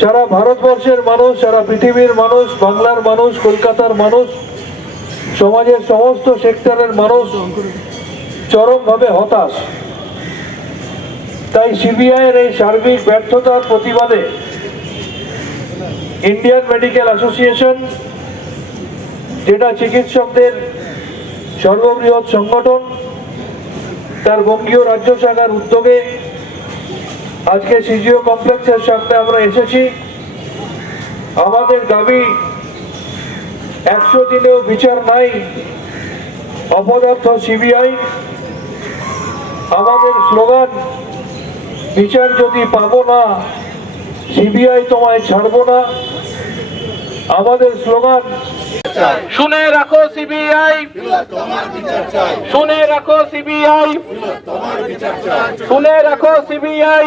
সারা ভারতবর্ষের মানুষ, সারা পৃথিবীর মানুষ, বাংলার মানুষ, কলকাতার মানুষ, সমাজের সমস্ত সেক্টরের মানুষ চরমভাবে হতাশ। তাই সিবিআইয়ের এই সার্বিক ব্যর্থতার প্রতিবাদে ইন্ডিয়ান মেডিকেল অ্যাসোসিয়েশন, যেটা চিকিৎসকদের সর্ববৃহৎ সংগঠন, তার বঙ্গীয় রাজ্য শাখার উদ্যোগে আজকে সিজিও কমপ্লেক্সের সামনে আমরা এসেছি। আমাদের দাবি 100 দিনেও বিচার নাই, অপদার্থ সিবিআই। আমাদের স্লোগান, বিচার যদি পাবো না সিবিআই তোমায় ছাড়বো না। আমাদের স্লোগান, শুনে রাখো সিবিআই, শুনে রাখো সিবিআই, শুনে রাখো সিবিআই।